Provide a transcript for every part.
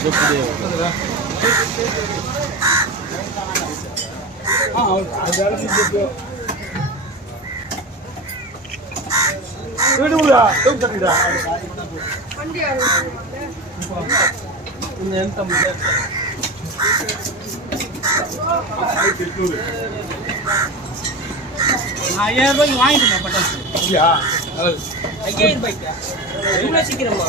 ₹5000 வாங்கிட்டு பட்டாசு. ₹5000 இவ்வளோ சீக்கிரமா?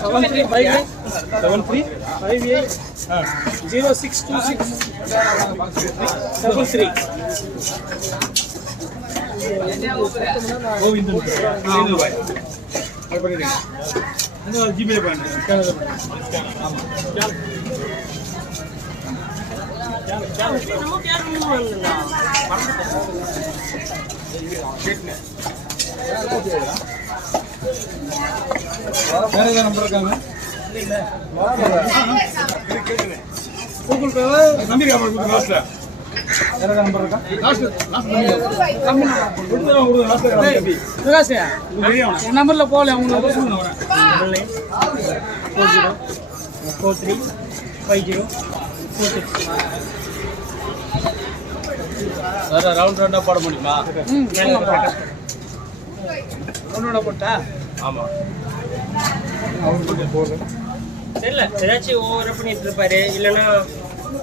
7358062633 ஜிபே பண்ணு. வேற ஏதாவது நம்பர் இருக்காங்க? கூகுள் பே நம்பிக்கை லாஸ்ட்ல வேற ஏதாவது நம்பர் இருக்கா? பிரகாஷ் என் நம்பர்ல போகல. அவங்க சொல்லுங்க. 4940435046 வேற ரவுண்ட் ரவுண்டா போட முடியுமா? ரவுண்டா போட்டா? ஆமா. தெரியல, ஏதாச்சும் ஓவர் பண்ணிட்டு இருப்பாரு, இல்லைன்னா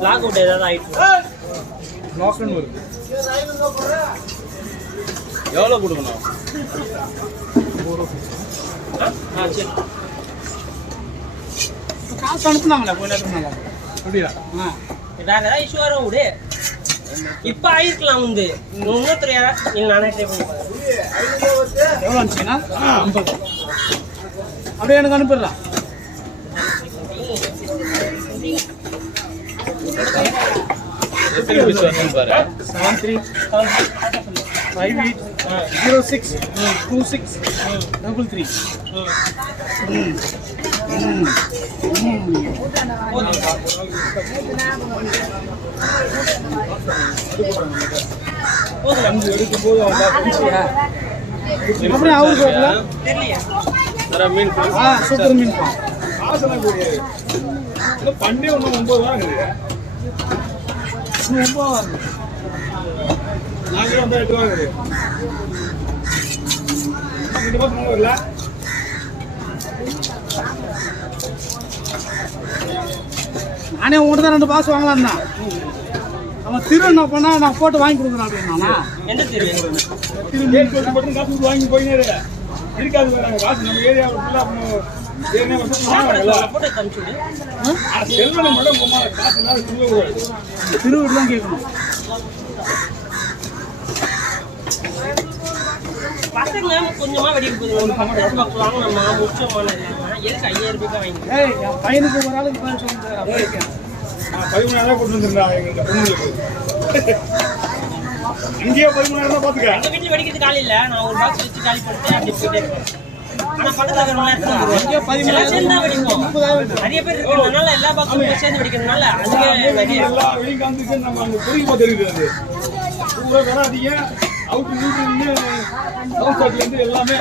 லாக் அவுட் ஏதாவது ஆயிட்டு லாக்னு வருது. எவ்வளோ கொடுக்கணும்? சரி, காசு அனுப்புனாங்களா கொஞ்ச நேரத்துக்கு? அப்படியா? வேற ஏதாவது இஷ்யூ வரும் விடு. இப்ப ஆயிருக்கலாம் வந்து இன்னொருத்தர் யாரா நானே ட்ரை பண்ணி எவ்வளோ அனுப்பிச்சீங்கன்னா 50. அப்படியே எனக்கு அனுப்பிடலாம். பாரு 7358062633. எடுக்கும்போது அப்படி அவருக்கு மீன் சூப்பர் மீன் பண்ணி ஒன்று 9 வாங்குது. 9 வாங்குது. நாங்களே வந்து 8 வாங்குது. வரல நானே உங்கள்கிட்ட தான் 2 பாக்ஸ் வாங்கலாம் தான். அவன் திரு என்ன பண்ணா நான் போட்டு வாங்கி கொடுக்குறேன் அப்படின்னா என்ன திரு மட்டும் காசு வாங்கி போயினே இருக்காது. வராங்க காசு நம்ம ஏரியாவில் ஃபுல்லாக செல்வனை மட்டும் காசு திருவூர்லாம் கேட்கணும். பசங்க கொஞ்சமா வெடிக்க போகுது. ஒரு 10 பாக்ஸ் வாங்கினோம்மா முக்கியமான எதுக்கு 5000 ரூபாய் வாங்கி என் பையனுக்கு ஒரு ஆளுக்கு 13,000 கொண்டு வந்துருந்தா எங்க பொண்ணுங்களுக்கு. இங்கேயே 13,000 பாத்துக்க. எங்க வீட்டுல வெடிக்கிறது காலி இல்ல. நான் ஒரு பாக்ஸ் வச்சு காலி பண்ணிட்டு அப்படி போயிட்டே இருக்கேன். ஆனா பக்கத்துல நிறைய பேர் இருக்கிறதுனால எல்லா பாக்ஸும் சேர்ந்து வெடிக்கிறதுனால அதுவே எல்லா வெளியும் காமிச்சு நம்ம அந்த பொருள் பார்த்து இருக்குது. பூரா வராதிங்க அவுட் நியூட்ரல் எல்லாமே